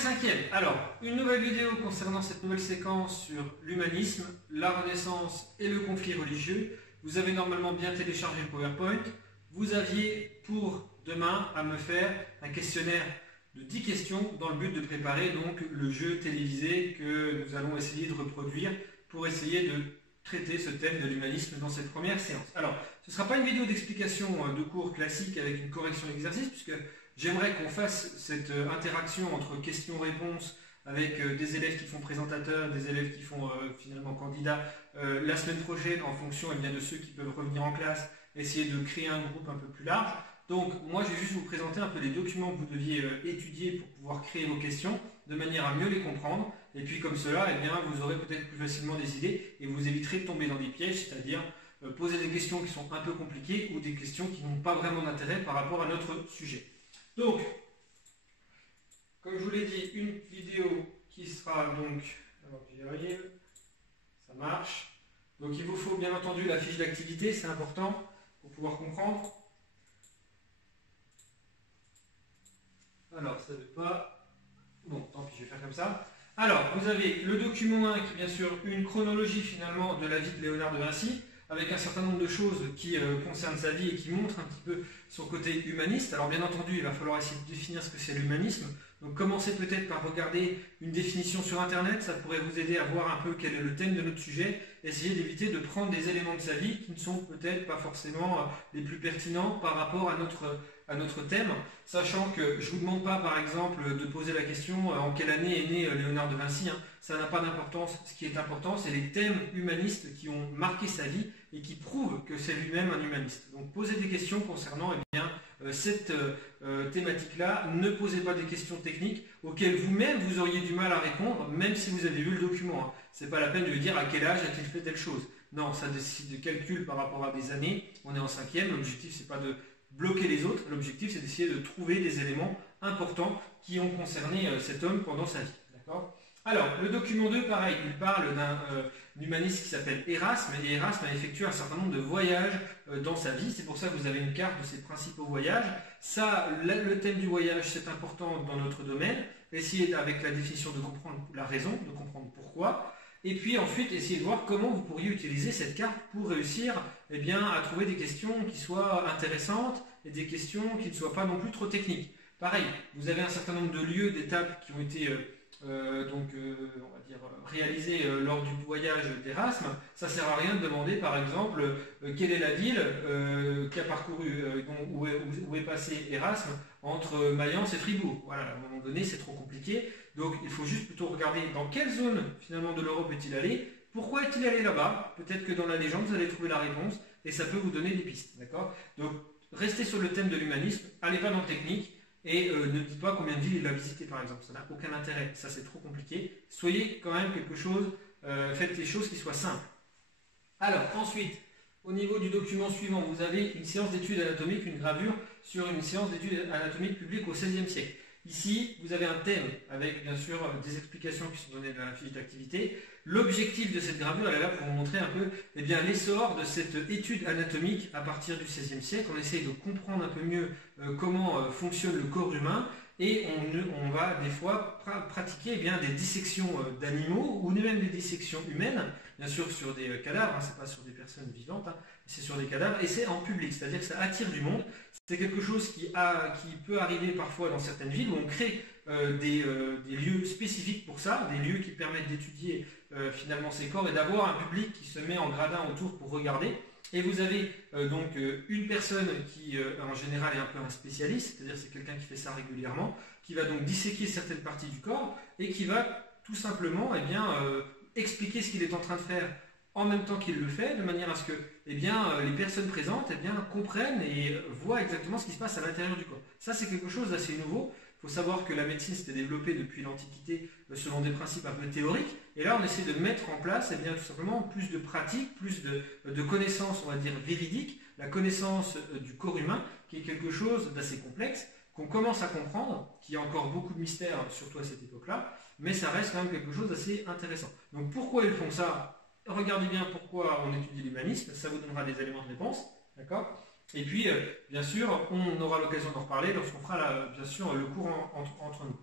cinquième. Alors, une nouvelle vidéo concernant cette nouvelle séquence sur l'humanisme, la Renaissance et le conflit religieux. Vous avez normalement bien téléchargé le PowerPoint. Vous aviez pour demain à me faire un questionnaire de 10 questions dans le but de préparer donc le jeu télévisé que nous allons essayer de reproduire pour essayer de traiter ce thème de l'humanisme dans cette première séance. Alors, ce ne sera pas une vidéo d'explication de cours classique avec une correction d'exercice, puisque j'aimerais qu'on fasse cette interaction entre questions-réponses avec des élèves qui font présentateurs, des élèves qui font finalement candidats la semaine prochaine en fonction de ceux qui peuvent revenir en classe, essayer de créer un groupe un peu plus large. Donc moi je vais juste vous présenter un peu les documents que vous deviez étudier pour pouvoir créer vos questions de manière à mieux les comprendre, et puis comme cela vous aurez peut-être plus facilement des idées et vous éviterez de tomber dans des pièges, c'est-à-dire poser des questions qui sont un peu compliquées ou des questions qui n'ont pas vraiment d'intérêt par rapport à notre sujet. Donc, comme je vous l'ai dit, une vidéo qui sera donc, alors j'y arrive, ça marche. Donc il vous faut bien entendu la fiche d'activité, c'est important pour pouvoir comprendre. Alors, ça ne veut pas. Bon, tant pis, je vais faire comme ça. Alors, vous avez le document 1 qui est bien sûr une chronologie finalement de la vie de Léonard de Vinci, avec un certain nombre de choses qui concernent sa vie et qui montrent un petit peu son côté humaniste. Alors bien entendu, il va falloir essayer de définir ce que c'est l'humanisme. Donc commencez peut-être par regarder une définition sur Internet, ça pourrait vous aider à voir un peu quel est le thème de notre sujet. Essayez d'éviter de prendre des éléments de sa vie qui ne sont peut-être pas forcément les plus pertinents par rapport à notre thème, sachant que je ne vous demande pas par exemple de poser la question en quelle année est né Léonard de Vinci, hein. Ça n'a pas d'importance. Ce qui est important, c'est les thèmes humanistes qui ont marqué sa vie et qui prouvent que c'est lui-même un humaniste. Donc posez des questions concernant cette thématique-là. Ne posez pas des questions techniques auxquelles vous-même vous auriez du mal à répondre, même si vous avez vu le document, hein. Ce n'est pas la peine de lui dire à quel âge a-t-il fait telle chose. Non, ça décide de calcul par rapport à des années. On est en 5e, l'objectif c'est pas de bloquer les autres, l'objectif c'est d'essayer de trouver des éléments importants qui ont concerné cet homme pendant sa vie. D'accord ? Alors, le document 2, pareil, il parle d'un humaniste qui s'appelle Erasme, et Erasme a effectué un certain nombre de voyages dans sa vie. C'est pour ça que vous avez une carte de ses principaux voyages. Ça, le thème du voyage, c'est important dans notre domaine. Essayez avec la définition de comprendre la raison, de comprendre pourquoi. Et puis ensuite, essayez de voir comment vous pourriez utiliser cette carte pour réussir à trouver des questions qui soient intéressantes et des questions qui ne soient pas non plus trop techniques. Pareil, vous avez un certain nombre de lieux, d'étapes qui ont été réalisés lors du voyage d'Erasme. Ça ne sert à rien de demander par exemple quelle est la ville qu'a parcouru, où est passé Erasme entre Mayence et Fribourg. Voilà, à un moment donné c'est trop compliqué. Donc il faut juste plutôt regarder dans quelle zone finalement de l'Europe est-il allé, pourquoi est-il allé là-bas, peut-être que dans la légende vous allez trouver la réponse et ça peut vous donner des pistes. D'accord ? Donc restez sur le thème de l'humanisme, allez pas dans le technique. Et ne dites pas combien de villes il a visité par exemple, ça n'a aucun intérêt, ça c'est trop compliqué. Soyez quand même quelque chose, faites des choses qui soient simples. Alors ensuite, au niveau du document suivant, vous avez une séance d'études anatomiques, une gravure sur une séance d'études anatomiques publique au XVIe siècle. Ici, vous avez un thème avec bien sûr des explications qui sont données dans la fiche d'activité. L'objectif de cette gravure, elle est là pour vous montrer un peu l'essor de cette étude anatomique à partir du XVIe siècle. On essaye de comprendre un peu mieux comment fonctionne le corps humain et on va des fois pratiquer des dissections d'animaux ou même des dissections humaines, bien sûr sur des cadavres, hein, c'est pas sur des personnes vivantes, hein, c'est sur des cadavres et c'est en public, c'est-à-dire que ça attire du monde. C'est quelque chose qui peut arriver parfois dans certaines villes où on crée des lieux spécifiques pour ça, des lieux qui permettent d'étudier finalement ces corps et d'avoir un public qui se met en gradin autour pour regarder. Et vous avez une personne qui en général est un peu un spécialiste, c'est-à-dire c'est quelqu'un qui fait ça régulièrement, qui va donc disséquer certaines parties du corps et qui va tout simplement expliquer ce qu'il est en train de faire en même temps qu'il le fait, de manière à ce que les personnes présentes comprennent et voient exactement ce qui se passe à l'intérieur du corps. Ça c'est quelque chose d'assez nouveau. Il faut savoir que la médecine s'était développée depuis l'Antiquité selon des principes un peu théoriques, et là on essaie de mettre en place tout simplement plus de pratiques, plus de connaissances, on va dire véridiques, la connaissance du corps humain, qui est quelque chose d'assez complexe, qu'on commence à comprendre, qui a encore beaucoup de mystères, surtout à cette époque-là, mais ça reste quand même quelque chose d'assez intéressant. Donc pourquoi ils font ça ? Regardez bien pourquoi on étudie l'humanisme, ça vous donnera des éléments de réponse, d'accord ? Et puis, bien sûr, on aura l'occasion d'en reparler lorsqu'on fera bien sûr le cours entre nous.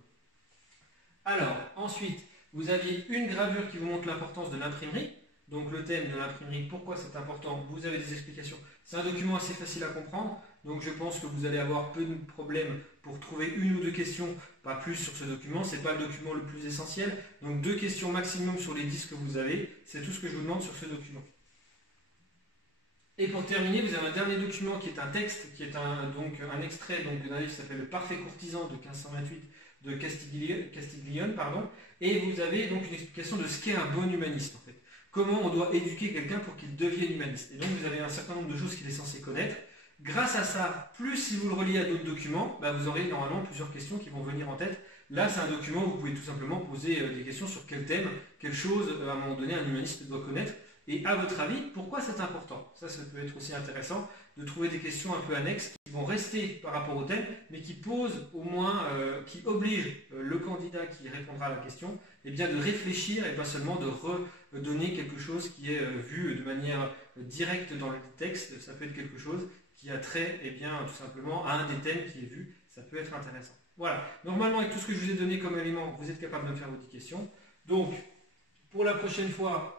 Alors, ensuite, vous aviez une gravure qui vous montre l'importance de l'imprimerie. Donc le thème de l'imprimerie, pourquoi c'est important, vous avez des explications. C'est un document assez facile à comprendre, donc je pense que vous allez avoir peu de problèmes pour trouver une ou deux questions, pas plus sur ce document, ce n'est pas le document le plus essentiel. Donc 2 questions maximum sur les 10 que vous avez, c'est tout ce que je vous demande sur ce document. Et pour terminer, vous avez un dernier document qui est un texte, qui est un extrait d'un livre qui s'appelle Le Parfait Courtisan de 1528 de Castiglione, et vous avez donc une explication de ce qu'est un bon humaniste en fait. Comment on doit éduquer quelqu'un pour qu'il devienne humaniste. Et donc vous avez un certain nombre de choses qu'il est censé connaître. Grâce à ça, plus si vous le reliez à d'autres documents, vous aurez normalement plusieurs questions qui vont venir en tête. Là, c'est un document où vous pouvez tout simplement poser des questions sur quel thème, quelle chose, à un moment donné, un humaniste doit connaître. Et à votre avis, pourquoi c'est important? Ça peut être aussi intéressant de trouver des questions un peu annexes qui vont rester par rapport au thème, mais qui posent au moins, qui obligent le candidat qui répondra à la question, de réfléchir et pas seulement de redonner quelque chose qui est vu de manière directe dans le texte. Ça peut être quelque chose qui a trait, tout simplement, à un des thèmes qui est vu. Ça peut être intéressant. Voilà. Normalement, avec tout ce que je vous ai donné comme élément, vous êtes capable de me faire vos 10 questions. Donc, pour la prochaine fois,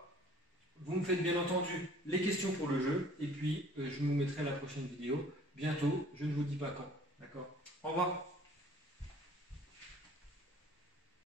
vous me faites bien entendu les questions pour le jeu, et puis je vous mettrai la prochaine vidéo bientôt, je ne vous dis pas quand. D'accord? Au revoir.